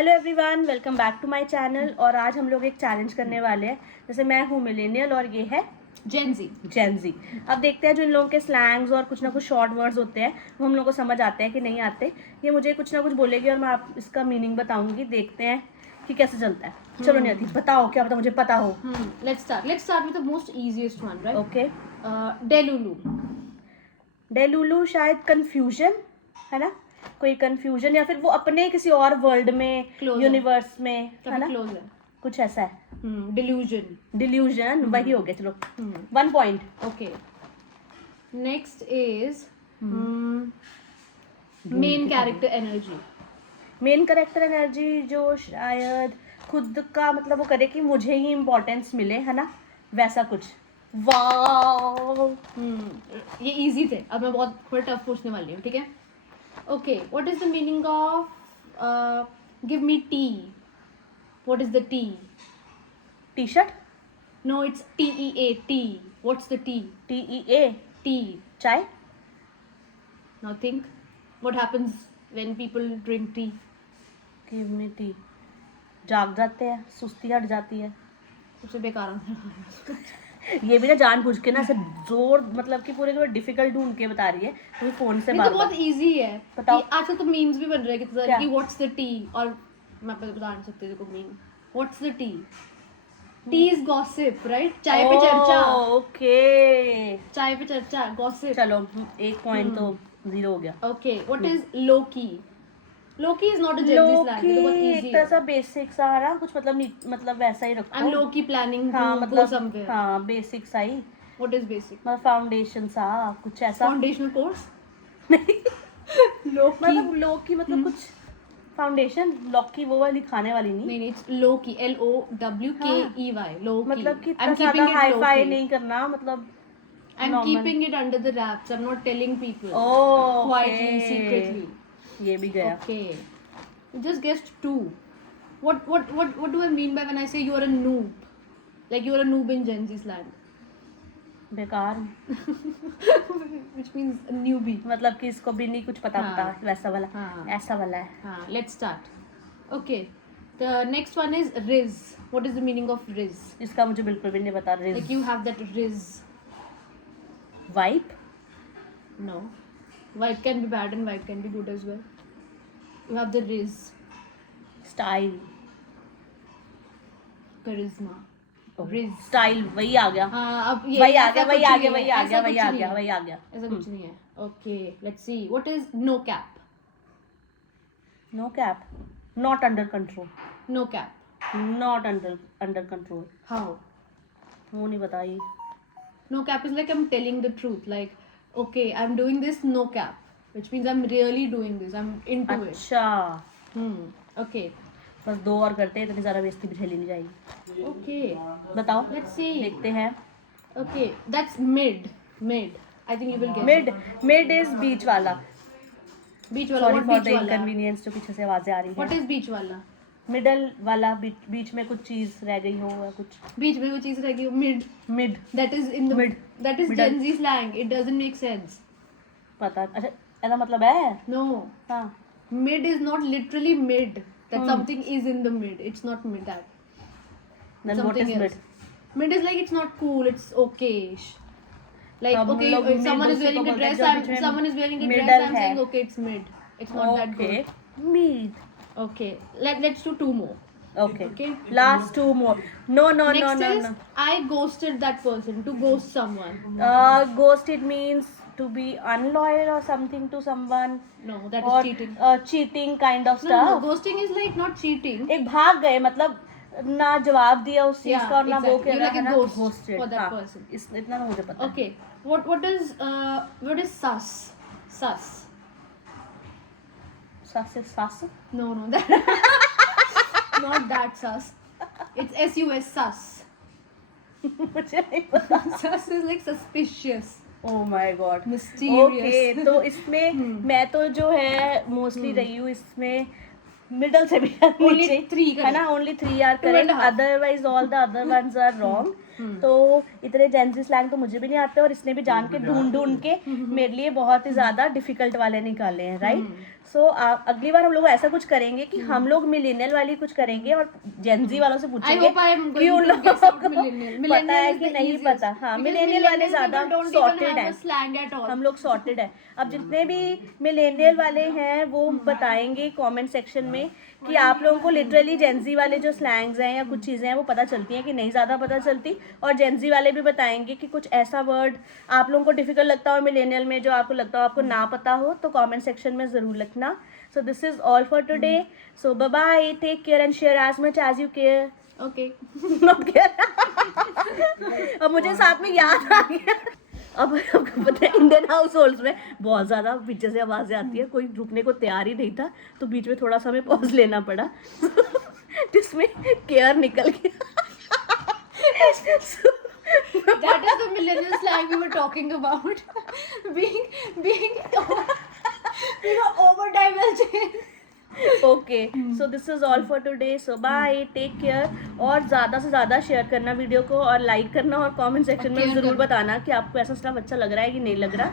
Hello everyone, welcome back to my channel. और आज हम लोग एक चैलेंज करने वाले हैं। जैसे मैं हूँ मिलेनियल और ये है जेनजी। अब देखते हैं जो इन लोगों के स्लैंग्स और कुछ ना कुछ शॉर्ट वर्ड्स होते हैं वो हम लोग को समझ आते हैं कि नहीं आते। ये मुझे कुछ ना कुछ बोलेगी और मैं आप इसका मीनिंग बताऊंगी। देखते हैं कि कैसे चलता है। चलो नहीं आती, बताओ क्या पता मुझे पता हो। Let's start with the most easiest one, right? Okay. Delulu. डेलुलू शायद कंफ्यूजन है ना, कोई कंफ्यूजन या फिर वो अपने किसी और वर्ल्ड में, Closer. यूनिवर्स में है ना, Close है. कुछ ऐसा है। Delusion. डिल्यूजन वही हो गया। चलो 1 point. Okay. Next is main character energy. Main character energy जो शायद खुद का मतलब वो करे कि मुझे ही इम्पोर्टेंस मिले, है ना, वैसा कुछ। वाओ। ये easy थे. अब मैं बहुत थोड़ा टफ पूछने वाली हूँ, ठीक है? Okay. What is the meaning of give me tea? What is the tea? T shirt. No, it's TEA. Tea. What's the tea? TEA Tea. चाय। Now think. What happens when people drink tea? Give me T, जाग जाते हैं, सुस्ती हट जाती है। सबसे बेकार आंसर। ये भी ना जानबूझ के ना ऐसे जोर मतलब कि पूरे डिफिकल्ट ढूंढ के बता रही है, तो फोन से नहीं तो बहुत इजी है। बताओ। आजकल तो मीम्स भी बन रहे हैं क्या? कि व्हाट्स द टी, और मैं बता नहीं सकती देखो meme. What's the T? T is gossip, right? चाय पे चर्चा। ओके, चाय पे चर्चा, गॉसिप। चलो 1 पॉइंट तो 0 हो गया। Okay, what is Loki? Loki is not a Gen Z slang, ये तो बहुत इजी है। ऐसा बेसिक सा है ना, कुछ मतलब वैसा ही रखो। आई एम लोकी प्लानिंग हाँ टू गो मतलब समवेयर। हाँ बेसिक सा ही। What is basic? मतलब फाउंडेशन सा कुछ ऐसा। Foundational course? लोकी मतलब लोकी मतलब कुछ फाउंडेशन। लॉकी वो वाली खाने वाली नहीं। नहीं, इट्स लोकी, LOWKEY, लोकी। मतलब कि I'm इतना keeping ज्यादा it हाई फाई low-key. नहीं करना, मतलब I'm normal. keeping it under the wraps. I'm not telling people. Oh, quietly, okay. secretly. ये भी गया। Okay. You just guessed 2. What do I mean by when I say you are a noob? Like you are a noob in Gen Z slang. बेकार। Which means a newbie. मतलब कि इसको भी नहीं कुछ पता हाँ, पता वैसा वाला। हाँ, ऐसा वाला है। हाँ. Let's start. Okay. The next one is Riz. What is the meaning of Riz? इसका मुझे बिल्कुल भी नहीं पता। Like you have that Riz. Wipe. No. White can be bad and white can be good as well. You have the Riz. Style. Charisma. Riz. Style वही आ गया। हाँ, अब ये वही आ ऐसा गया, कुछ वही आ नहीं गया, है, वही आ ऐसा गया, कुछ वही आ नहीं गया, है। वही आ गया। ऐसा कुछ नहीं है. Okay, let's see. What is no cap? No cap. Not under control. No cap. Not under control. How? वो नहीं बताई। No cap is like I'm telling the truth. Like, okay, I'm doing this no cap, which means I'm really doing this. I'm into it. अच्छा, Okay. बस 2 और करते हैं, इतनी ज़्यादा बेइज्जती भी झेली नहीं जाएगी। Okay. बताओ। Let's see. देखते हैं। Okay, that's mid. Mid. I think you will guess. Mid. Mid is बीच वाला। Beach wala. Sorry What for the beach wala? Inconvenience, जो पीछे से आवाजें आ रही What हैं। is beach wala? मिडल वाला, बीच में कुछ चीज रह गई हो या कुछ। बीच में वो चीज रह गई mid. Mid. That is in the Mid. That is Middle. Gen Z slang. It doesn't make sense. पता, अच्छा ऐसा मतलब है। No. हाँ। Mid is not literally mid. That something is in the mid. It's not mid. Then what Something is else. mid? Mid is like it's not cool. It's okay-ish. Like हम okay, लोग if someone mid is उसी को wearing a बोलते हैं dress, जो I'm बीच में someone is wearing a dress, middle I'm है। saying okay, it's mid. It's not that Okay. good. Mid। Okay. Let's do 2 more. Okay. Okay. Last 2 more. No. Next is I ghosted that person. To ghost someone. Ghosted means to be unloyal or something to someone. No, that is or cheating. cheating kind of No, stuff. no, ghosting is like not cheating. एक भाग गए, मतलब ना जवाब दिया उस चीज Yeah, का और ना वो exactly. कह You're like a है ना, ghost ghosted। for that हाँ, person. इतना तो मुझे पता है। Okay. What is sus? Sus. सास। No, that not that sus. It's SUS sus. मुझे नहीं पता। Sus is like suspicious. Oh my god। Mysterious. Okay, तो इसमें मैं तो जो है मोस्टली रही हूँ इसमें मिडल से भी Only नीचे 3 है ना, only 3 are correct, 2.5. Otherwise all the other ones are wrong. तो इतने जेंजी स्लैंग तो मुझे भी नहीं आते और इसने भी जान के ढूंढ के मेरे लिए बहुत ही ज्यादा डिफिकल्ट वाले निकाले हैं, राइट? सो अगली बार हम लोग ऐसा कुछ करेंगे कि हम लोग मिलेनियल वाली कुछ करेंगे और जेनजी वालों से पूछेंगे कि उन लोगों को पता है कि नहीं पता। हाँ, मिलेनियल वाले ज्यादा सॉर्टेड है, हम लोग सॉर्टेड है। अब जितने भी मिलेनियल वाले हैं वो बताएंगे कमेंट सेक्शन में कि आप लोगों को लिटरली जेनजी वाले जो स्लैंग्स हैं या कुछ चीज़ें हैं वो पता चलती हैं कि नहीं ज़्यादा पता चलती, और जेनजी वाले भी बताएंगे कि कुछ ऐसा वर्ड आप लोगों को डिफिकल्ट लगता हो मिलेनियल में जो आपको लगता हो आपको ना पता हो, तो कमेंट सेक्शन में ज़रूर लिखना। So this is all for today. So bye bye, take care and share as much as you care. Okay not care. अब मुझे साथ में याद आ गया, अब आपको पता है इंडियन हाउस होल्ड्स में बहुत ज़्यादा पीछे से आवाज़ें आती है, कोई रुकने को तैयार ही नहीं था, तो बीच में थोड़ा सा हमें पॉज लेना पड़ा जिसमें केयर निकल गया। That is the millennial slang we were talking about. being over divulging. Okay, so this is all for today. So bye, take care, और ज़्यादा से ज़्यादा शेयर करना वीडियो को और लाइक करना, और कमेंट सेक्शन में ज़रूर बताना कि आपको ऐसा स्टफ अच्छा लग रहा है कि नहीं लग रहा,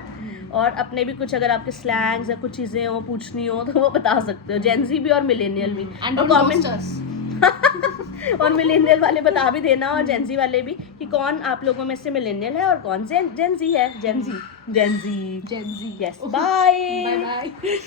और अपने भी कुछ अगर आपके स्लैंग्स या कुछ चीज़ें हो पूछनी हो तो वो बता सकते हो, जेनजी भी और मिलेनियल भी। And और don't roast us. और मिलेनियल वाले बता भी देना और जेनजी वाले भी कि कौन आप लोगों में से मिलेनियल है और कौन जेनजी है। Gen Z Gen Z. Yes, bye Bye bye.